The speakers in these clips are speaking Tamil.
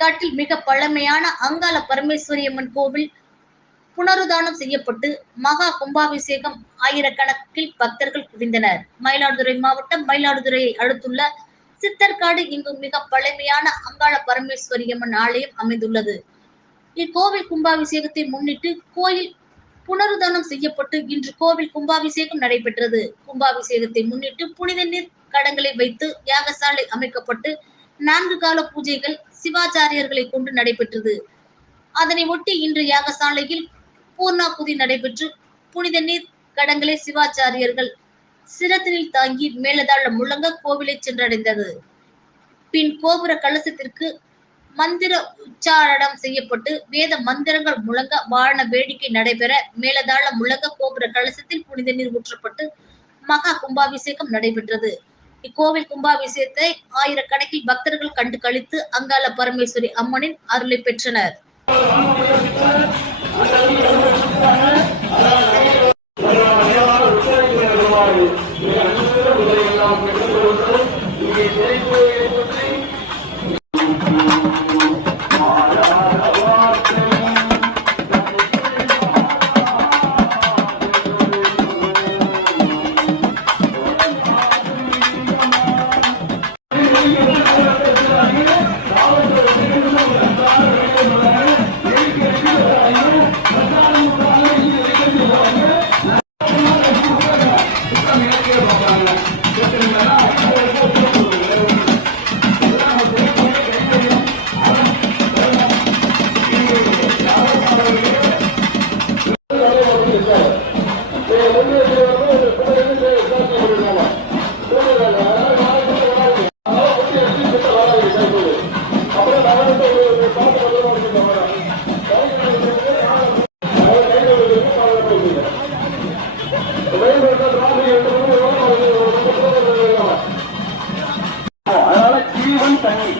சித்தர்காட்டில் மிக பழமையான அங்காள பரமேஸ்வரியம்மன் கோவில் புனருதானம் செய்யப்பட்டு மகா கும்பாபிஷேகம். ஆயிரக்கணக்கில் பக்தர்கள் குவிந்தனர். மயிலாடுதுறை மாவட்டம் மயிலாடுதுறையை அடுத்துள்ள சித்தர்காடு இங்கு மிக பழமையான அங்காள பரமேஸ்வரியம்மன் ஆலயம் அமைந்துள்ளது. இக்கோவில் கும்பாபிஷேகத்தை முன்னிட்டு கோயில் புனருதானம் செய்யப்பட்டு இன்று கோவில் கும்பாபிஷேகம் நடைபெற்றது. கும்பாபிஷேகத்தை முன்னிட்டு புனித நீர் கடங்களை வைத்து யாகசாலை அமைக்கப்பட்டு 4 கால பூஜைகள் சிவாச்சாரியர்களை கொண்டு நடைபெற்றது. அதனை ஒட்டி இன்று யாகசாலையில் பூர்ணாகுதி நடைபெற்று புனித நீர் கடங்களை சிவாச்சாரியர்கள் சிரத்தினில் தாங்கி மேலதாள முழங்க கோவிலை சென்றடைந்தது. பின் கோபுர கலசத்திற்கு மந்திர உச்சாரணம் செய்யப்பட்டு வேத மந்திரங்கள் முழங்க வாழ வேடிக்கை நடைபெற மேலதாள முழங்க கோபுர கலசத்தில் புனித நீர் ஊற்றப்பட்டு மகா கும்பாபிஷேகம் நடைபெற்றது. இக்கோவில் கும்பாபிஷேகத்தை ஆயிரக்கணக்கில் பக்தர்கள் கண்டு கழித்து அங்காள பரமேஸ்வரி அம்மனின் அருளை பெற்றனர். அதனால ஜீவன் தண்ணி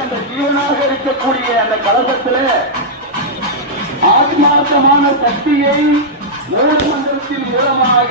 அந்த ஜீவனாக இருக்கக்கூடிய அந்த கலசத்துல ஆத்மார்த்தமான சக்தியை மூல மந்திரத்தின் மூலமாக